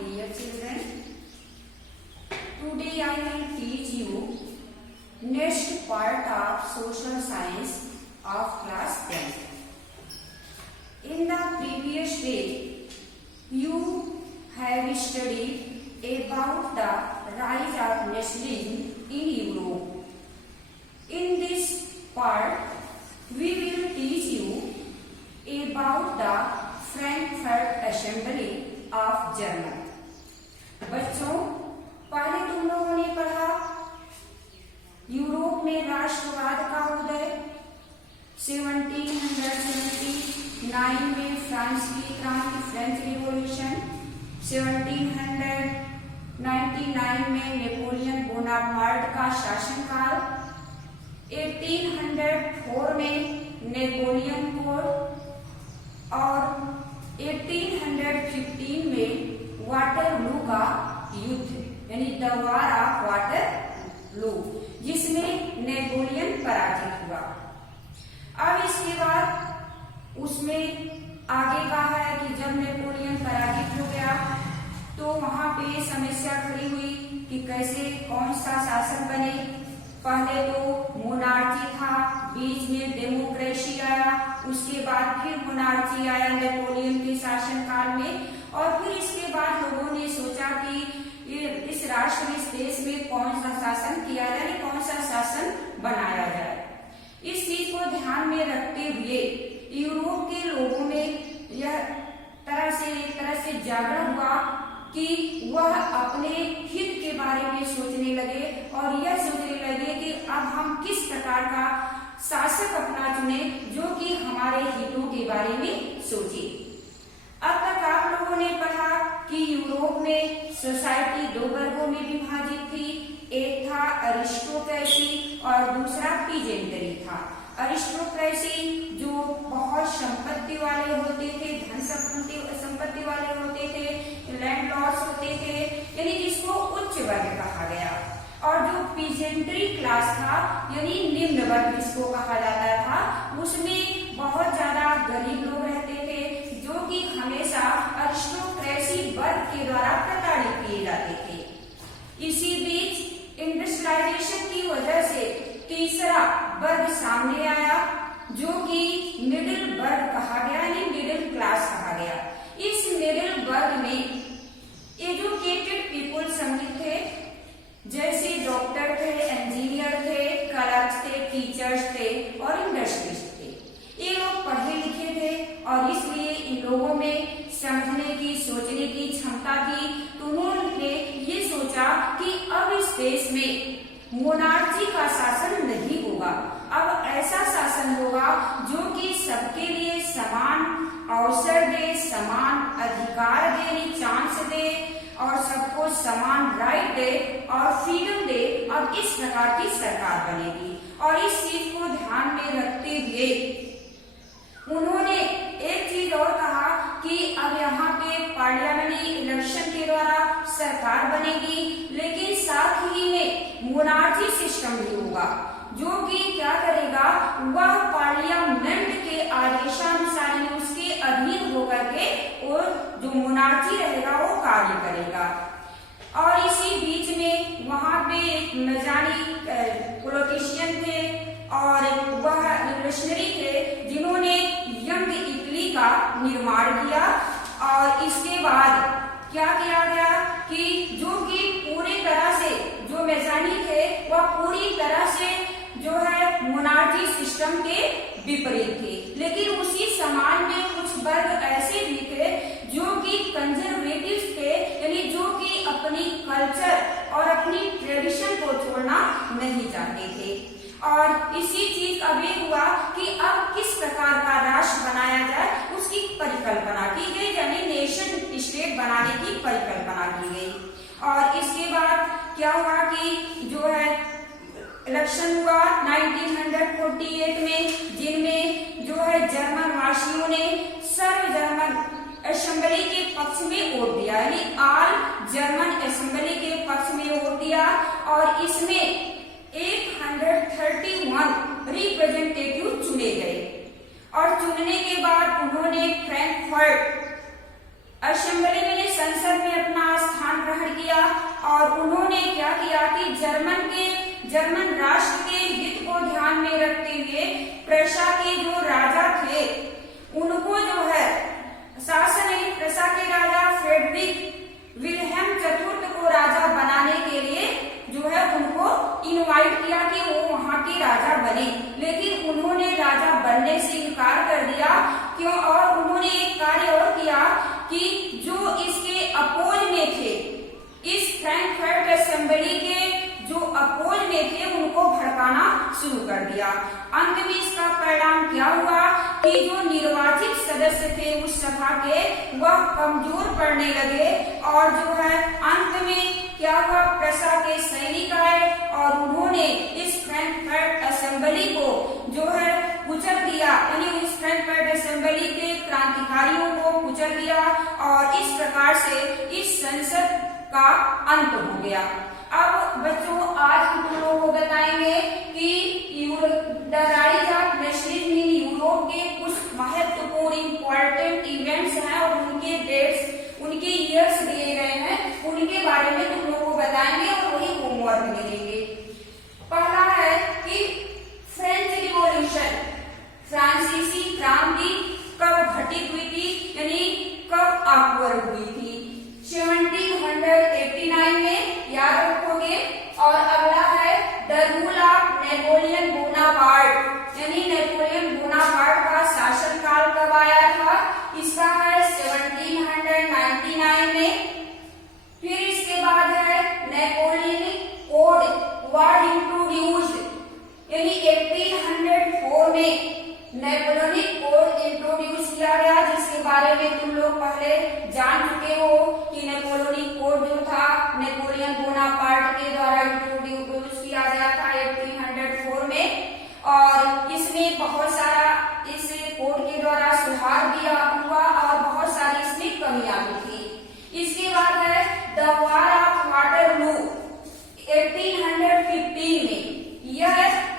dear children, today I will teach you next part of social science of class 10th. In the previous day, you have studied about the rise of nationalism in Europe. In this part, we will teach you about the Frankfurt assembly of German. बच्चों, पहले तुम लोगों ने पढ़ा Europe में राष्ट्रवाद का उदय, 1779 में फ्रांस की क्रांति, फ्रेंच रिवॉल्यूशन, 1799 में नेपोलियन बोनापार्ट का शासनकाल, 1804 में नेपोलियन कोड और 1815 में वाटरलू का युद्ध यानी द वार ऑफ वाटरलू, जिसमें नेपोलियन पराजित हुआ। अब इसके बाद उसमें आगे कहा है कि जब नेपोलियन पराजित हो गया तो वहां पे समस्या खड़ी हुई कि कैसे कौन सा शासन बने। पहले तो मोनार्ची था, बीच में डेमोक्रेसी आया, उसके बाद फिर मोनार्ची आया नेपोलियन के शासनकाल में, और फिर इसके बाद लोगों ने सोचा कि इस राष्ट्र में, इस देश में कौन सा शासन किया जाए, कौन सा शासन बनाया जाए। इस चीज को ध्यान में रखते हुए यूरोप के लोगों में यह एक तरह से जागरण हुआ कि वह अपने हित के बारे में सोचने लगे और यह सोचने लगे कि अब हम किस प्रकार का शासक अपना चुने जो कि हमारे हितों के बारे में सोचे। अब तक आप लोगों ने पढ़ा कि यूरोप में सोसाइटी दो वर्गों में विभाजित थी, एक था अरिस्टोक्रेसी और दूसरा पीजेंटरी था। अरिस्टोक्रेसी जो बहुत संपत्ति वाले होते थे, धन संपत्ति वाले होते थे, लैंडलॉर्ड्स होते थे, यानी जिसको उच्च वर्ग कहा गया, और जो पीजेंट्री क्लास था यानी निम्न वर्ग जिसको कहा जाता था, उसमें बहुत ज्यादा गरीब लोग रहते थे जो कि हमेशा अरिस्टोक्रेसी वर्ग के द्वारा प्रताड़ित किए जाते थे। इसी बीच इंडस्ट्रियलाइजेशन की वजह से तीसरा वर्ग सामने आया जो कि मिडिल वर्ग कहा गया, यानी मिडिल क्लास कहा गया। इस मिडिल वर्ग में एजुकेटेड पीपल सम्मिलित थे, जैसे डॉक्टर थे, इंजीनियर थे, क्लर्क्स थे, टीचर्स थे और इंडस्ट्रिस्ट थे। ये लोग पढ़े लिखे थे और इसलिए इन लोगों में समझने की, सोचने की क्षमता थी। तो उन्होंने ये सोचा कि अब इस देश में मोनार्ची का शासन नहीं होगा, अब ऐसा शासन होगा जो कि सबके लिए समान अवसर दे, समान अधिकार दे, चांस दे और सबको समान राइट दे और फ्रीडम दे। अब इस प्रकार की सरकार बनेगी। और इस चीज को ध्यान में रखते हुए उन्होंने एक चीज और कहा कि अब यहाँ पे पार्लियामेंट्री इलेक्शन के द्वारा सरकार बनेगी, लेकिन साथ ही में मोनार्ची सिस्टम भी होगा जो कि क्या करेगा, वह पार्लियामेंट के आदेशानुसार उसके अधीन होकर के और जो मोनार्ची रहेगा वो कार्य करेगा। और इसी बीच में वहां पे एक मेजानी पॉलिटिशियन थे और वह रिवोल्यूशनरी थे जिन्होंने यंग इटली का निर्माण किया। और इसके बाद क्या किया गया कि जो कि पूरी तरह से जो मेजानी थे वह पूरी तरह से जो है मोनार्ची सिस्टम के विपरीत थे, लेकिन उसी समाज में कुछ वर्ग ऐसे भी थे जो कि कंजर्वेटिव्स थे, यानी जो कि अपनी कल्चर और अपनी ट्रेडिशन को छोड़ना नहीं चाहते थे। और इसी चीज अब ये हुआ कि अब किस प्रकार का राष्ट्र बनाया जाए उसकी परिकल्पना की गई, यानी नेशन स्टेट बनाने की परिकल्पना की गई। और इसके बाद क्या हुआ कि जो है इलेक्शन हुआ 1948 में, जिनमें जो है जर्मन वासियों ने सर्व जर्मन असेंबली के पक्ष में वोट दिया, यानी ऑल जर्मन असेंबली के पक्ष में वोट दिया। और इसमें 131 रिप्रेजेंटेटिव चुने गए और चुनने के बाद उन्होंने फ्रैंकफर्ट असेंबली में, संसद में अपना और उन्होंने क्या किया कि जर्मन राष्ट्र के हित को ध्यान में रखते हुए प्रशा के जो राजा थे उनको जो है शासन प्रशा के राजा फ्रेडरिक विल्हेम चतुर्थ को राजा बनाने के लिए जो है उनको इनवाइट किया कि वो वहां के राजा बने, लेकिन उन्होंने राजा बनने से इनकार कर दिया। क्यों? और उन्होंने एक कार्य और किया कि जो इसके अपोज में थे, इस फ्रैंकफर्ट असेंबली के जो अपोज में थे उनको भड़काना शुरू कर दिया। अंत में इसका परिणाम क्या हुआ कि जो निर्वाचित सदस्य थे उस सभा के वह कमजोर पड़ने लगे और जो है अंत में क्या हुआ, प्रशा के सैनिक आए और उन्होंने इस फ्रैंकफर्ट असेंबली को जो है कुचल दिया, यानी इस फ्रैंकफर्ट असेंबली के क्रांतिकारियों को कुचल दिया और इस प्रकार से इस संसद का अंत हो गया। अब बच्चों आज हम तुम लोगों को बताएंगे कि the rise of nationalism in Europe के कुछ महत्वपूर्ण इंपॉर्टेंट इवेंट्स हैं और उनके डेट्स, उनके ईयर्स दिए गए हैं, उनके बारे में तुम लोगों को बताएंगे और वही होमवर्क मिलेंगे। पहला है कि फ्रेंच रिवॉल्यूशन, फ्रांसीसी क्रांति कब घटित हुई थी, यानी कब ऑक्टोबर हुई थी? 1789 में, याद रखोगे। और अगला है the rule of Napoleon Bonaparte, यानी नेपोलियन बोनापार्ट का शासनकाल कब आया था? इसका है 1799 में। फिर इसके बाद है नेपोलियनिक कोड वर्ड इंट्रोड्यूस्ड, यानी 1804 में नेपोलियनिक कोड इंट्रोड्यूस किया गया, जिसके बारे में तुम लोग पहले जान चुके हो कि नेपोलियनिक कोड जो था नेपोलियन बोनापार्ट के द्वारा इंट्रोड्यूस किया गया था 1804 में। और इसमें बहुत सारा इस कोड के द्वारा सुधार भी हुआ और बहुत सारी इसमें कमियां भी थी। इसके बाद है द वॉर ऑफ वाटरलू 1815 में। यह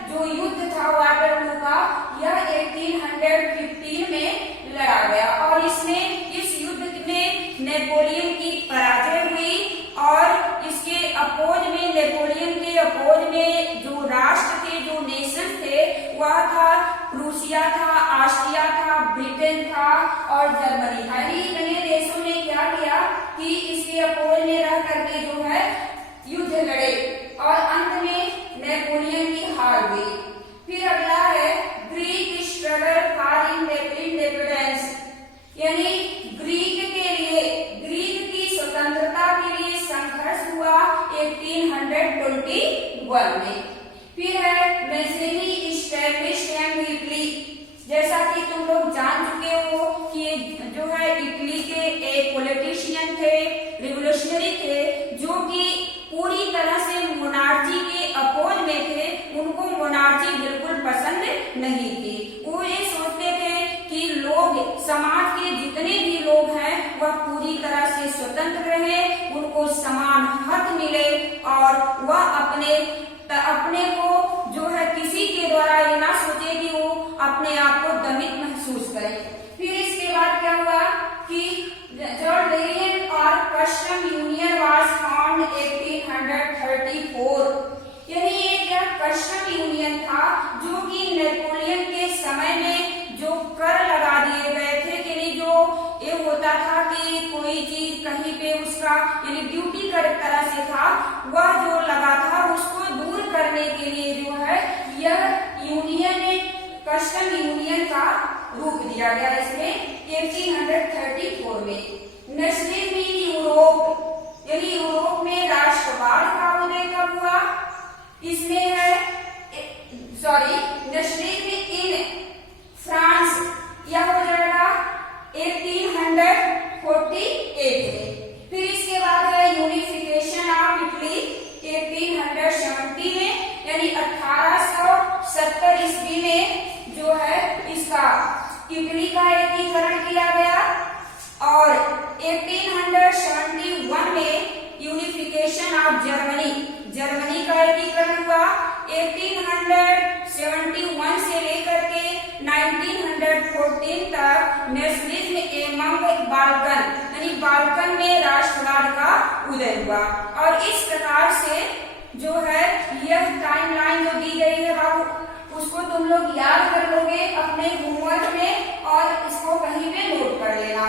जो युद्ध था वाटरलू का, यह 1815 में लड़ा गया और इसमें इस युद्ध में नेपोलियन की पराजय हुई और इसके अपोज में, नेपोलियन के अपोज में जो राष्ट्र थे, जो नेशन थे, वह था प्रूसिया था, ऑस्ट्रिया था, ब्रिटेन था और जर्मनी था। इतने देशों ने क्या किया कि इसके अपोज में रह करके जो है युद्ध लड़े और अंत में नेपोलियन की हार हुई। फिर अगला है ग्रीक स्ट्रगल फॉर इंडिपेंडेंस, यानी ग्रीक के लिए, ग्रीक की स्वतंत्रता के लिए संघर्ष हुआ 1821 में। फिर है मेसेनी इस्टेब्लिश्ड इन इटली, जैसा कि तुम लोग जान चुके हो कि जो है इटली के एक पॉलिटिशियन थे, रिवोल्यूशनरी थे, जो कि पूरी तरह से मोनार्ची के अपोज में थे। उनको मोनार्ची बिल्कुल पसंद नहीं थी। वो ये सोचते थे कि लोग, समाज के जितने भी लोग हैं वह पूरी तरह से स्वतंत्र रहे, उनको समान हक मिले और वह अपने को जो है किसी के द्वारा ये ना सोचे कि वो अपने आप को दमित महसूस करे। फिर इसके बाद क्या हुआ कि जॉर्डेनियन और कस्टम यूनियन वाज फाउंड 1834, यानी एक कस्टम यूनियन था जो कि नेपोलियन के समय में जो कर लगा दिए गए थे, यानी जो ये होता था कि कोई चीज कहीं पे उसका यानी ड्यूटी कर तरह से था, वह जो लगा था उसको दूर करने के लिए जो है यह यूनियन, कस्टम यूनियन का रूप दिया गया इसमें 1834 में। नेशनलिज्म इन यूरोप, यानी यूरोप में राष्ट्रवाद का उदय कब हुआ? इसमें है नेशनलिज्म इन फ्रांस, यह हो जाएगा 1848 में। फिर इसके बाद है यूनिफिकेशन ऑफ इटली 1870 में, यानी 1870 ईस्वी में जो है इसका इटली का एकीकरण किया गया और 1871 में यूनिफिकेशन ऑफ जर्मनी, जर्मनी का एकीकरण हुआ। 1871 से लेकर के 1914 तक नेशनलिज्म एमंग बाल्कन, यानी बाल्कन में राष्ट्रवाद का उदय हुआ और और इस प्रकार से जो है यह टाइमलाइन जो दी गई है बाबू, उसको तुम लोग याद कर लोगे अपने होमवर्क में और इसको कहीं पे नोट कर लेना।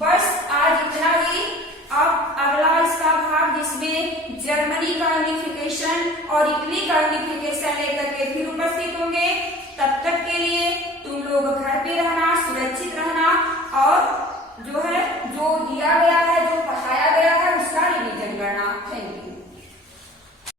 बस आज इतना ही। अब अगला इसका भाग जिसमें जर्मनी का यूनिफिकेशन और इटली का यूनिफिकेशन लेकर के फिर उपस्थित होंगे। तब तक के लिए तुम लोग घर पे रहना।